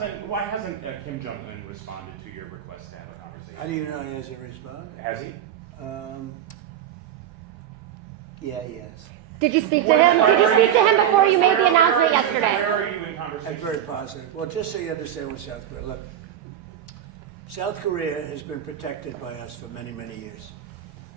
hasn't Kim Jong-un responded to your request to have a conversation? How do you know he hasn't responded? Has he? Yeah, he has. Did you speak to him? Did you speak to him before you made the announcement yesterday? Where are you in conversation? I'm very positive. Well, just so you understand with South Korea, look, South Korea has been protected by us for many, many years.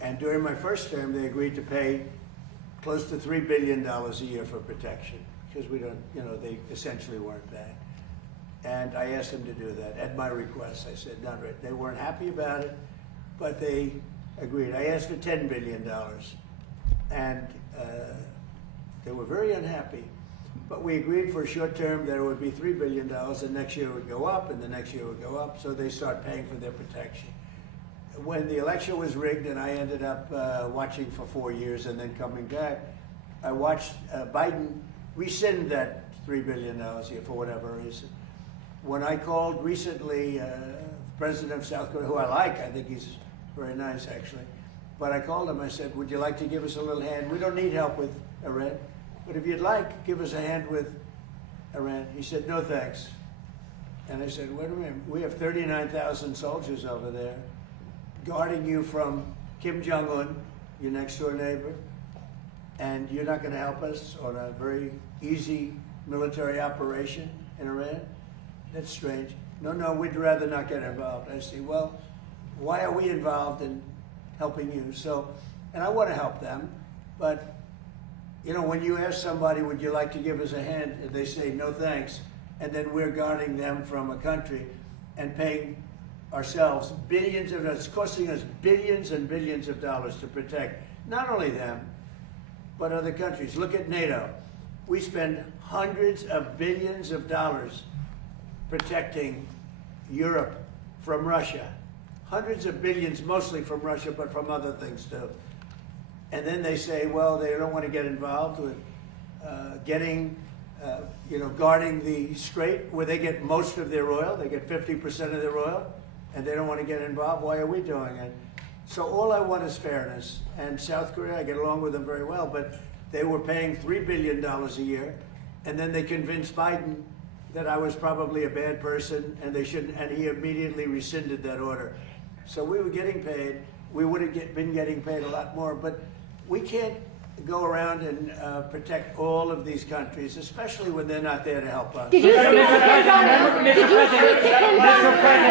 And during my first term, they agreed to pay close to $3 billion a year for protection because we don't, they essentially weren't bad. And I asked them to do that at my request. I said, not right. They weren't happy about it, but they agreed. I asked for $10 billion, and they were very unhappy. But we agreed for a short term that it would be $3 billion, and next year it would go up, and the next year it would go up, so they start paying for their protection. When the election was rigged and I ended up watching for 4 years and then coming back, I watched Biden rescind that $3 billion a year for whatever reason. When I called recently President of South Korea, who I like, I think he's very nice actually, but I called him, I said, would you like to give us a little hand? We don't need help with Iran, but if you'd like, give us a hand with Iran. He said, no thanks. And I said, wait a minute, we have 39,000 soldiers over there guarding you from Kim Jong-un, your next door neighbor, and you're not going to help us on a very easy military operation in Iran? That's strange. No, we'd rather not get involved. I say, well, why are we involved in helping you? So, and I want to help them, but when you ask somebody, would you like to give us a hand, and they say, no thanks, and then we're guarding them from a country and paying ourselves billions of dollars, it's costing us billions and billions of dollars to protect not only them, but other countries. Look at NATO. We spend hundreds of billions of dollars protecting Europe from Russia. Hundreds of billions, mostly from Russia, but from other things too. And then they say, well, they don't want to get involved with guarding the strait where they get most of their oil. They get 50% of their oil, and they don't want to get involved. Why are we doing it? So all I want is fairness. And South Korea, I get along with them very well, but they were paying $3 billion a year, and then they convinced Biden that I was probably a bad person and they shouldn't, and he immediately rescinded that order. So we were getting paid. We would have been getting paid a lot more, but we can't go around and protect all of these countries, especially when they're not there to help us. Did you speak to Kim Jong-un? Did you speak to Kim Jong-un?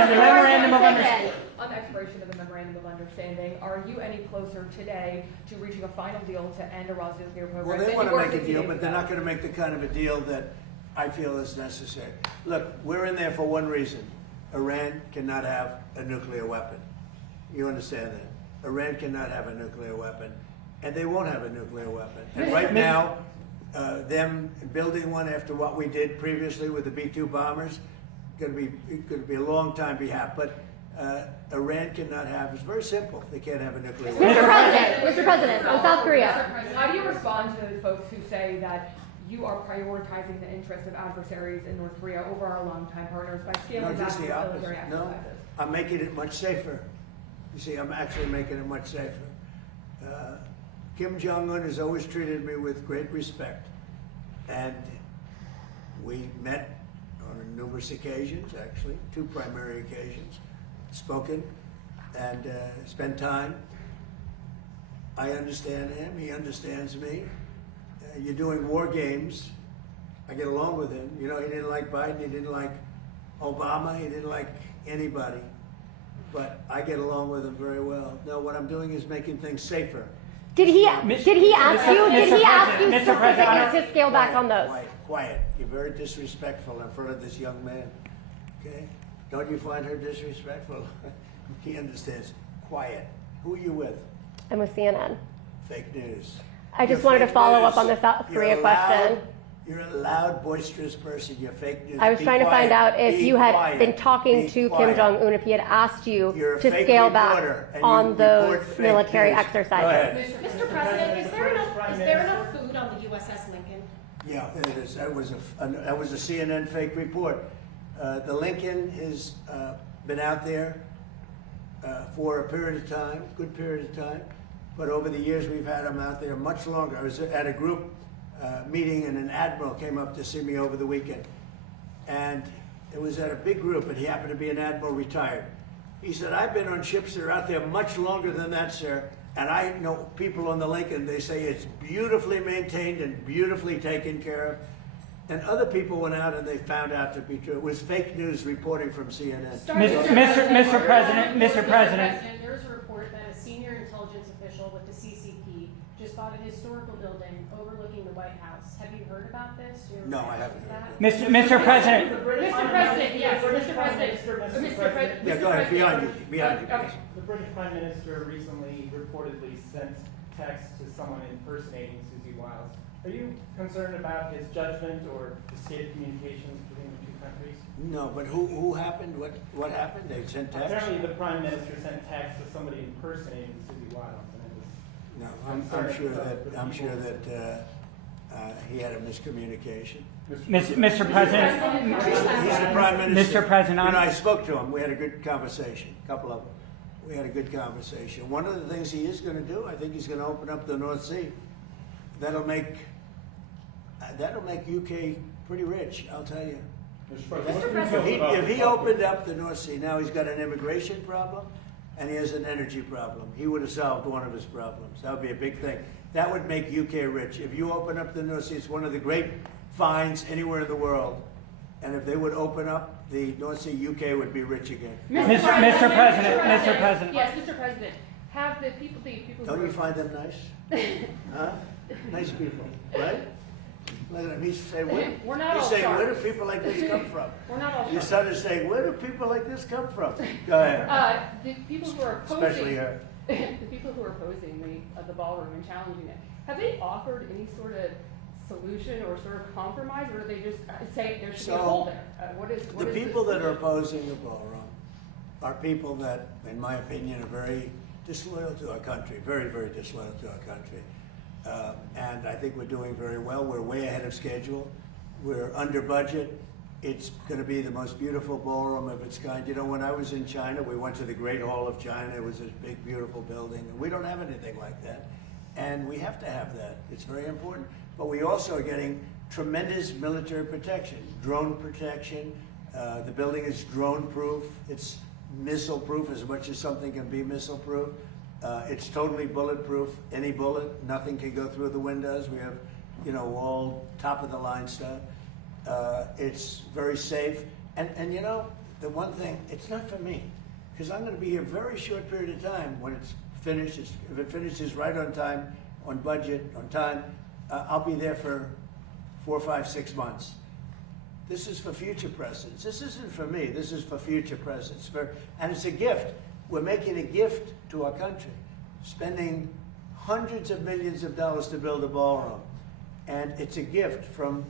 On the expiration of the Memorandum of Understanding, are you any closer today to reaching a final deal to end Iran's nuclear program? Well, they want to make a deal, but they're not going to make the kind of a deal that I feel is necessary. Look, we're in there for one reason. Iran cannot have a nuclear weapon. You understand that? Iran cannot have a nuclear weapon, and they won't have a nuclear weapon. And right now, them building one after what we did previously with the B-2 bombers, going to be a long time behalf. But Iran cannot have. It's very simple. They can't have a nuclear weapon. Mr. President, on South Korea. How do you respond to folks who say that you are prioritizing the interests of adversaries in North Korea over our longtime partners by scaling back the military exercises? No, I'm making it much safer. You see, I'm actually making it much safer. Kim Jong-un has always treated me with great respect, and we met on numerous occasions, actually, 2 primary occasions, spoken and spent time. I understand him, he understands me. You're doing war games. I get along with him. He didn't like Biden, he didn't like Obama, he didn't like anybody. But I get along with him very well. No, what I'm doing is making things safer. Did he ask you specifically to scale back on those? Quiet. You're very disrespectful in front of this young man. Okay? Don't you find her disrespectful? He understands. Quiet. Who are you with? I'm with CNN. Fake news. I just wanted to follow up on the South Korea question. You're a loud, boisterous person. You're fake news. I was trying to find out if you had been talking to Kim Jong-un, if he had asked you to scale back on those military exercises. Mr. President, is there enough food on the USS Lincoln? Yeah, it is. That was a CNN fake report. The Lincoln has been out there for a period of time, good period of time. But over the years, we've had them out there much longer. I was at a group meeting, and an admiral came up to see me over the weekend. And It was at a big group, and he happened to be an admiral retired. He said, I've been on ships that are out there much longer than that, sir, and I know people on the Lincoln, they say it's beautifully maintained and beautifully taken care of. And other people went out and they found out to be true. It was fake news reporting from CNN. Mr. President. There's a report that a senior intelligence official with the CCP just bought an historical building overlooking the White House. Have you heard about this? No, I haven't heard that. Mr. President. Mr. President, yes, Mr. President. Mr. President. Yeah, go ahead, behind you, Okay. The British Prime Minister recently reportedly sent text to someone impersonating Susie Wiles. Are you concerned about his judgment or the state of communications between the two countries? No, but who happened? What happened? They sent text? Apparently the Prime Minister sent text to somebody impersonating Susie Wiles. And it was No, I'm sure that he had a miscommunication. Mr. President. He's the Prime Minister. Mr. President. You know, I spoke to him. We had a good conversation. A couple of them. We had a good conversation. One of the things he is going to do, I think he's going to open up the North Sea. That'll make UK pretty rich, I'll tell you. If he opened up the North Sea, now he's got an immigration problem and he has an energy problem. He would have solved one of his problems. That would be a big thing. That would make UK rich. If you open up the North Sea, it's one of the great finds anywhere in the world. And if they would open up the North Sea, UK would be rich again. Mr. President. Yes, Mr. President. Have the people. Don't you find them nice? Huh? Nice people, right? Look at him. He's saying, We're not he's all saying, where do sharks. people like this come from? We're not all Your sharks. son is saying, where do people like this come from? Go ahead. The people who are opposing, Especially her. the people who are opposing the ballroom and challenging it, have they offered any sort of solution or sort of compromise, or do they just say there should be a hole there? What is The people that are opposing the ballroom are people that, in my opinion, are very disloyal to our country, very, very disloyal to our country. And I think we're doing very well. We're way ahead of schedule. We're under budget. It's going to be the most beautiful ballroom of its kind. You know, when I was in China, we went to the Great Hall of China. It was this big, beautiful building. And we don't have anything like that. And we have to have that. It's very important. But we also are getting tremendous military protection, drone protection. The building is drone-proof. It's missile-proof as much as something can be missile-proof. It's totally bulletproof. Any bullet, nothing can go through the windows. We have, you know, all top-of-the-line stuff. It's very safe. And you know, the one thing, it's not for me, because I'm going to be here a very short period of time when it's finished. If it finishes right on time, on budget, on time, I'll be there for 4, 5, 6 months. This is for future presidents. This isn't for me. This is for future presidents. And it's a gift. We're making a gift to our country, spending hundreds of millions of dollars to build a ballroom. And it's a gift from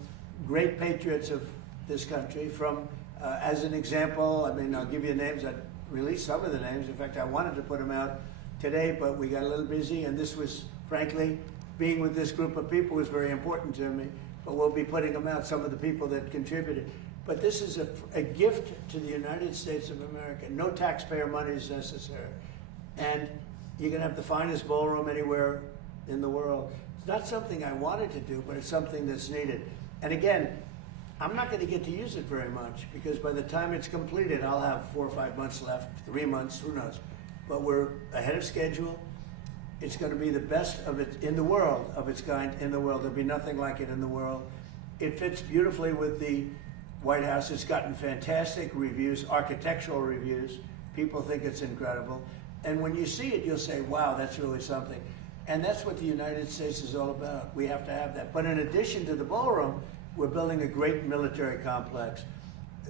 great patriots of this country. From, as an example, I mean, I'll give you names. I released some of the names. In fact, I wanted to put them out today, but we got a little busy. And this was, frankly, being with this group of people was very important to me. But we'll be putting them out, some of the people that contributed. But this is a gift to the United States of America. No taxpayer money is necessary. And you can have the finest ballroom anywhere in the world. It's not something I wanted to do, but it's something that's needed. And again, I'm not going to get to use it very much, because by the time it's completed, I'll have 4 or 5 months left, 3 months, who knows. But we're ahead of schedule. It's going to be the best of it in the world, of its kind in the world. There'll be nothing like it in the world. It fits beautifully with the White House. It's gotten fantastic reviews, architectural reviews. People think it's incredible. And when you see it, you'll say, wow, that's really something. And that's what the United States is all about. We have to have that. But in addition to the ballroom, we're building a great military complex.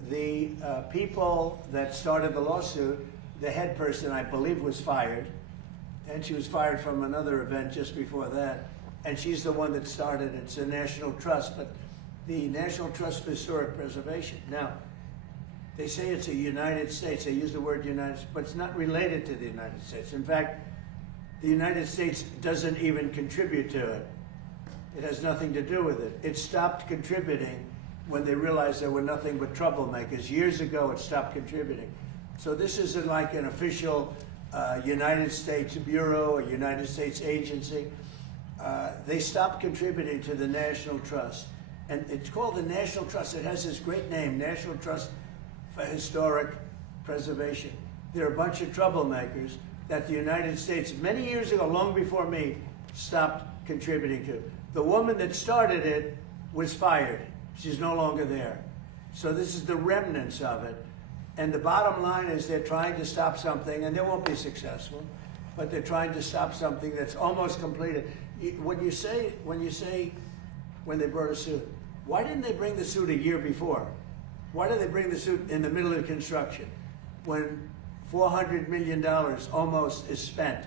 The people that started the lawsuit, the head person, I believe, was fired. And she was fired from another event just before that. And she's the one that started. It's a National Trust, but the National Trust for Historic Preservation. Now, they say it's a United States. They use the word United States, but it's not related to the United States. In fact, the United States doesn't even contribute to it. It has nothing to do with it. It stopped contributing when they realized there were nothing but troublemakers. Years ago, it stopped contributing. So this isn't like an official United States Bureau or United States agency. They stopped contributing to the National Trust. And it's called the National Trust. It has this great name, National Trust for historic preservation. They're a bunch of troublemakers that the United States, many years ago, long before me, stopped contributing to. The woman that started it was fired. She's no longer there. So this is the remnants of it. And the bottom line is they're trying to stop something, and they won't be successful, but they're trying to stop something that's almost completed. When they brought a suit, why didn't they bring the suit a year before? Why did they bring the suit in the middle of construction when $400 million almost is spent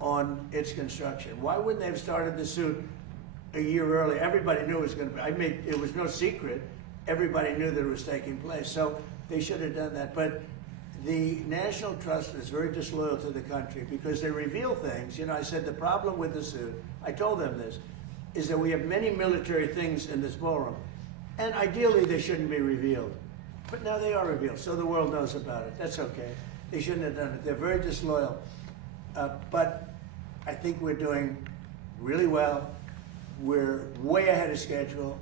on its construction? Why wouldn't they have started the suit a year early? Everybody knew it was going to be. It was no secret. Everybody knew that it was taking place. So they should have done that. But the National Trust is very disloyal to the country because they reveal things. You know, I said the problem with the suit, I told them this, is that we have many military things in this ballroom. And ideally, they shouldn't be revealed. But now they are revealed, so the world knows about it. That's okay. They shouldn't have done it. They're very disloyal. But I think we're doing really well. We're way ahead of schedule.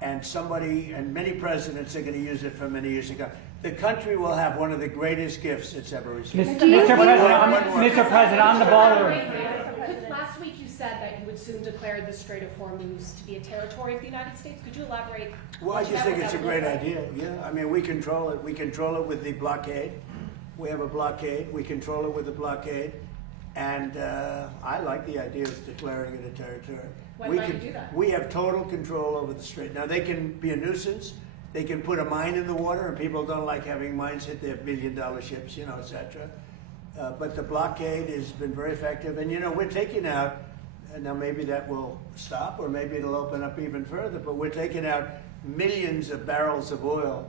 And many presidents are going to use it for many years to come. The country will have one of the greatest gifts it's ever received. Mr. President, on the ballroom. Last week you said that you would soon declare the Strait of Hormuz to be a territory of the United States. Could you elaborate? Well, I just think it's a great idea. Yeah, I mean, we control it. We control it with the blockade. We have a blockade. We control it with the blockade. And I like the idea of declaring it a territory. When might you do that? We have total control over the strait. Now, they can be a nuisance. They can put a mine in the water, and people don't like having mines hit their billion-dollar ships, you know, et cetera. But the blockade has been very effective. And, you know, we're taking out, and now maybe that will stop, or maybe it'll open up even further, but we're taking out millions of barrels of oil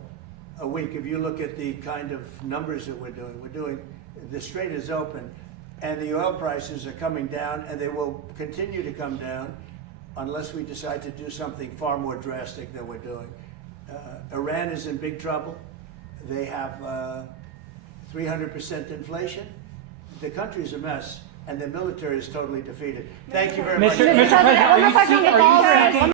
a week. If you look at the kind of numbers that we're doing, the strait is open, and the oil prices are coming down, and they will continue to come down unless we decide to do something far more drastic than we're doing. Iran is in big trouble. They have 300% inflation. The country's a mess, and the military is totally defeated. Thank you very much. Mr. President, are you seeking